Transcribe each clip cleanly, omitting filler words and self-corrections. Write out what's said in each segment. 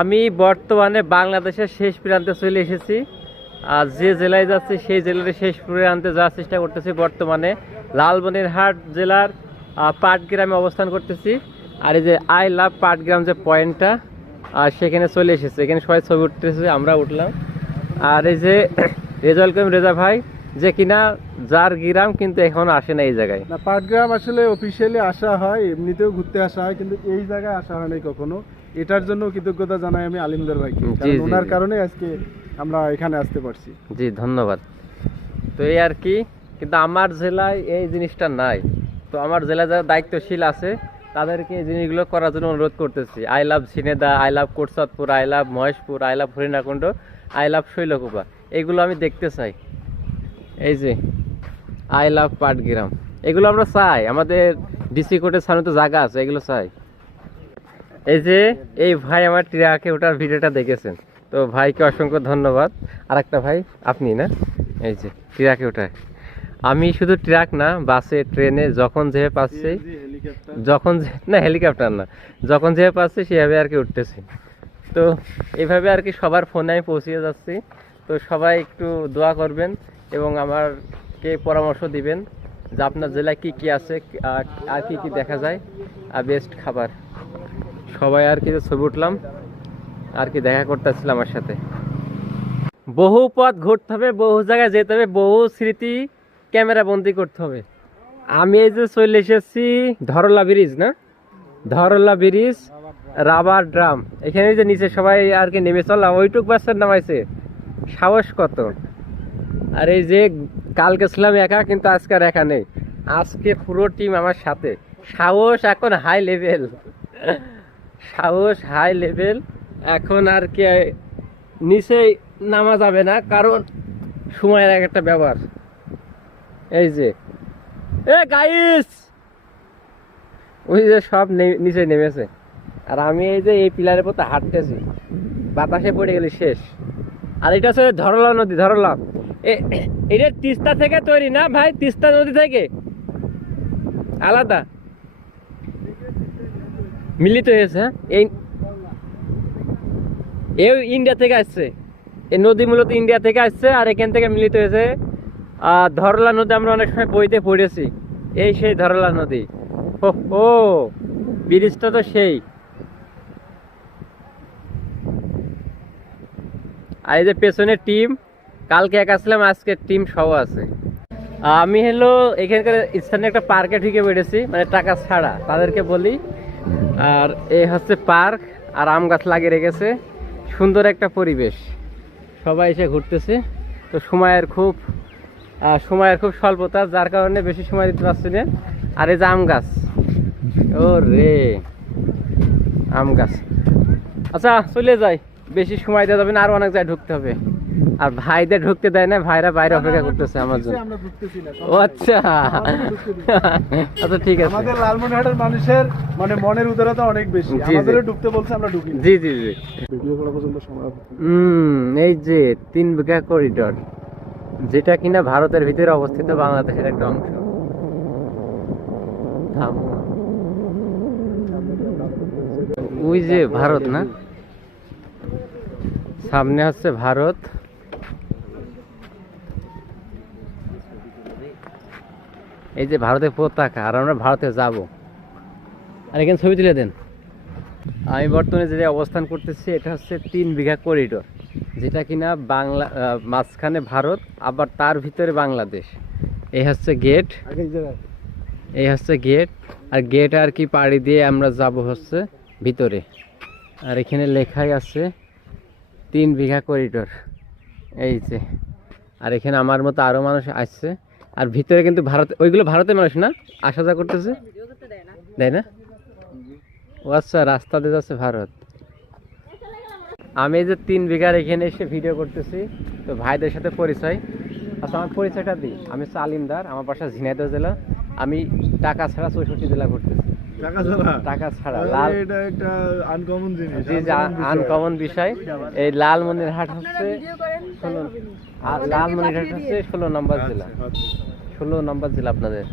আমি বর্তমানে বাংলাদেশের শেষ প্রান্তে চলে এসেছি। আর যে জেলায় যাচ্ছি সেই জেলার শেষ প্রান্তে যাওয়ার চেষ্টা করতেছি। বর্তমানে লালমনিরহাট জেলার পাটগ্রামে অবস্থান করতেছি। আর এই যে আই লাভ পাটগ্রাম যে পয়েন্টটা, আর সেখানে চলে এসেছে। এখানে সবাই ছবি উঠতেছে, আমরা উঠলাম। আর এই যে রেজাউল করিম রেজা ভাই, যে কিনা যার গ্রাম কিন্তু এখন আসে না এই জায়গায়। না, পাটগ্রাম আসলে অফিসিয়ালি আসা হয়, এমনিতেও ঘুরতে আসা হয়, কিন্তু এই জায়গায় আসা হয় নাই কখনো। এটার জন্য কৃতজ্ঞতা জানাই আমি আলিমদার ভাইকে, কারণ ওনার কারণে আজকে আমরা এখানে আসতে পারছি। জি ধন্যবাদ। তো এই আর কি, কিন্তু আমার জেলায় এই জিনিসটা নাই। তো আমার জেলায় যারা দায়িত্বশীল আছে তাদেরকে এই জিনিসগুলো করার জন্য অনুরোধ করতেছি। I love Jhenaidah, I love Kotchandpur, I love Maheshpur, I love Harinakunda, I love Shailkupa, এগুলো আমি দেখতে চাই। এই যে আই লাভ পাটগ্রাম, এগুলো আমরা চাই। আমাদের ডিসি কোর্টের সামনে তো জায়গা আছে, এগুলো চাই। এই যে এই ভাই আমার ট্রাকে ওঠার ভিডিওটা দেখেছেন, তো ভাইকে অসংখ্য ধন্যবাদ। আর একটা ভাই আপনি না, এই যে ট্রাকে ওঠায়। আমি শুধু ট্রাক না, বাসে ট্রেনে যখন যেভাবে পাচ্ছি, যখন না হেলিকপ্টার না, যখন যেভাবে পাচ্ছি সেভাবে আর কি উঠতেছি। তো এইভাবে আর কি সবার ফোনে আমি পৌঁছিয়ে যাচ্ছি। তো সবাই একটু দোয়া করবেন এবং আমারকে পরামর্শ দিবেন যে আপনার জেলায় কি কি আছে আর কি কি দেখা যায় আর বেস্ট খাবার। সবাই আর কি ছবি উঠলাম আর কি দেখা করতেছিল আমার সাথে। বহু পথ ঘুরতে হবে, বহু জায়গায় যেতে হবে, বহু স্মৃতি ক্যামেরা বন্দি করতে হবে। আমি এই যে চলে এসেছি ধরলা ব্রিজ, না ধরলা ব্রিজ, রাবার ড্রাম। এখানে যে নিচে সবাই আর কি নেমে চললাম, ওইটুক বাচ্চার নামাইছে, সাহস কত। আর এই যে কালকে ছিলাম একা, কিন্তু আজকে আর একা নেই, আজকে পুরো টিম আমার সাথে। সাহস এখন হাই লেভেল, সাহস হাই লেভেল। এখন আর কি নিচে নামা যাবে না, কারণ সময়ের এক একটা ব্যাপার। এই যে গাইস, ওই যে সব নিচে নেমেছে, আর আমি এই যে এই পিলারের পথে হাঁটতেছি, বাতাসে পড়ে গেলে শেষ। আর এটা হচ্ছে ধরলা নদী। ধরলা এটা তিস্তা থেকে তৈরি না ভাই? তিস্তা নদী থেকে আলাদা মিলিত হয়েছে। এই ইন্ডিয়া থেকে আসছে, এই নদী মূলত ইন্ডিয়া থেকে আসছে, আর এখান থেকে মিলিত হয়েছে। ধরলা নদী আমরা অনেক সময় বইতে পড়েছি, এই সেই ধরলা নদী। ও ব্রিজটা তো সেই। আর এই যে পেছনের টিম, কালকে একা ছিলাম, আজকে টিম সহ আছে। আমি হলো এখানকার স্থানীয় একটা পার্কে ঢুকে বেড়েছি, মানে টাকা ছাড়া তাদেরকে বলি। আর এই হচ্ছে পার্ক, আর আম গাছ লাগিয়ে রেখেছে, সুন্দর একটা পরিবেশ, সবাই এসে ঘুরতেছে। তো সময়ের খুব স্বল্পতা, যার কারণে বেশি সময় দিতে পারছি না। আর এই যে আম গাছ, ও রে আম গাছ। আচ্ছা চলে যাই, বেশি সময় দেওয়া যাবে না, আর অনেক জায়গায় ঢুকতে হবে। আর ভাইদের ঢুকতে দেয় না, ভাইরা বাইরে অপেক্ষা করতেছে আমার জন্য। ও আচ্ছা আচ্ছা ঠিক আছে। আমাদের লালমনিরহাটের মানুষের মানে মনের উদারতা অনেক বেশি, আমাদেরও ঢুকতে বলছে, আমরা ঢুকি। জি জি জি। ভিডিও করা পর্যন্ত সময়। এই যে 3 বিঘা করিডোর, যেটা কিনা ভারতের ভিতরে অবস্থিত, বাংলাদেশের একটা অংশ। ওই যে ভারত না, সামনে হচ্ছে ভারত। এই যে ভারতের পতাকা, আর আমরা ভারতে যাব। আর এখানে ছবি তুলে দেন। আমি বর্তমানে যে অবস্থান করতেছি, এটা হচ্ছে 3 বিঘা করিডোর, যেটা কিনা বাংলা মাঝখানে ভারত, আবার তার ভিতরে বাংলাদেশ। এই হচ্ছে গেট, এই হচ্ছে গেট। আর গেট আর কি পাড়ি দিয়ে আমরা যাব হচ্ছে ভিতরে। আর এখানে লেখাই আছে 3 বিঘা করিডোর, এই যে। আর এখানে আমার মতো আরো মানুষ আসছে। আর ভিতরে কিন্তু ভারত, ওইগুলো ভারতের মানুষ না, আসা যাওয়া করতেছে, দেয় না? ও আচ্ছা, রাস্তা দিয়ে যাচ্ছে ভারত। আমি এই যে 3 বিঘার এখানে এসে ভিডিও করতেছি, তো ভাইদের সাথে পরিচয়। আচ্ছা আমার পরিচয়টা দিই, আমি হচ্ছে আলিমদার, আমার বাসা ঝিনাইদহ জেলা। আমি টাকা ছাড়া 64 জেলা করতেছি। টাকা ছাড়া লাল, এটা একটা আনকমন জিনিস, জি আনকমন বিষয়। এই লালমনিরহাট হচ্ছে 16 নম্বর জেলা। 16 নম্বর জেলা আপনাদের।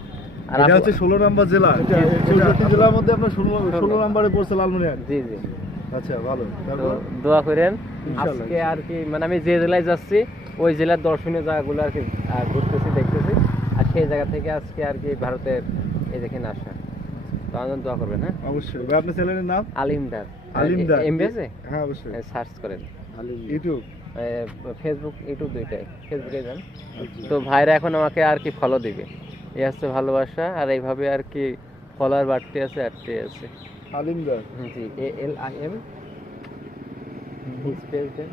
আর এটা হচ্ছে 16 নম্বর জেলা। 64 জেলার মধ্যে আপনার 16 নম্বরে পড়ছে লালমনিরহাট। জি জি। আচ্ছা ভালো তো তারপর দোয়া করেন। ইনশাআল্লাহ। আজকে আর কি মানে আমি যে জেলায় যাচ্ছি ওই জেলার দর্শনীয় জায়গাগুলো আর কি ঘুরতেছি দেখতেছি, আর সেই জায়গা থেকে আজকে আর কি ভারতের এই দেখেন আসা। তো আমার জন্য দোয়া করবেন, হ্যাঁ। অবশ্যই ভাই, আপনার চ্যানেলের নাম? আলিমদার। আলিমদার। এমবিএসে হ্যাঁ অবশ্যই। সার্চ করেন ইউটিউব। ফেসবুক ইউটিউব দুইটাই, ফেসবুকে যান। আচ্ছা। তো ভাইরা এখন আমাকে আর কি ফলো দিবে, এই হচ্ছে ভালোবাসা। আর এইভাবে আর কি ফলোয়ার বাড়তে আছে আটতে আছে। আলিমদার। জি, ALIM স্পেস দেন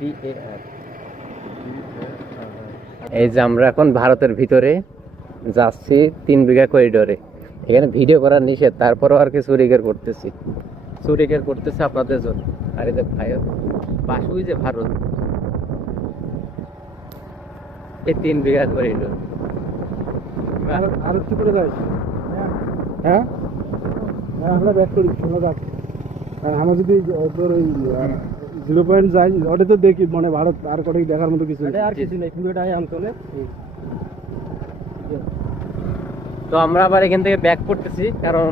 DAR। এই যে আমরা এখন ভারতের ভিতরে যাচ্ছি 3 বিঘা করিডোরে। এখানে ভিডিও করা নিষেধ, তারপরেও আর কি চুরিকের করতেছি, চুরিকের করতেছে আপনাদের জন্য। আর এই যে ভাই পাশুই যে ভারত, এই 3 বিঘা করিডোর। আর কি করে যাই? হ্যাঁ হ্যাঁ আমরা ব্যাক করি, শোনা যাক। আমরা যদি তোর ওই 0 যাই, ওটা তো দেখি মানে ভারত আর কোথাও দেখার মতো কিছু আর কিছু নেই, পুরোটাই আন্তলে। তো আমরা আবার এখান থেকে ব্যাক করতেছি, কারণ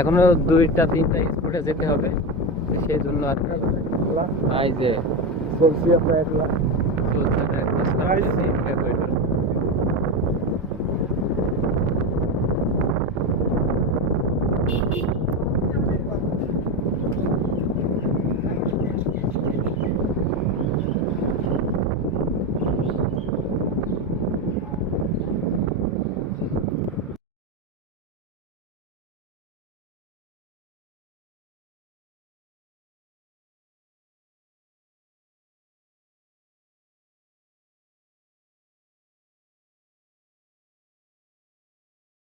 এখনো 2টা 3টা স্পটে যেতে হবে, সেই জন্য আর কি। এই যে চলছি আমরা একলা। চলছে একটা corridor।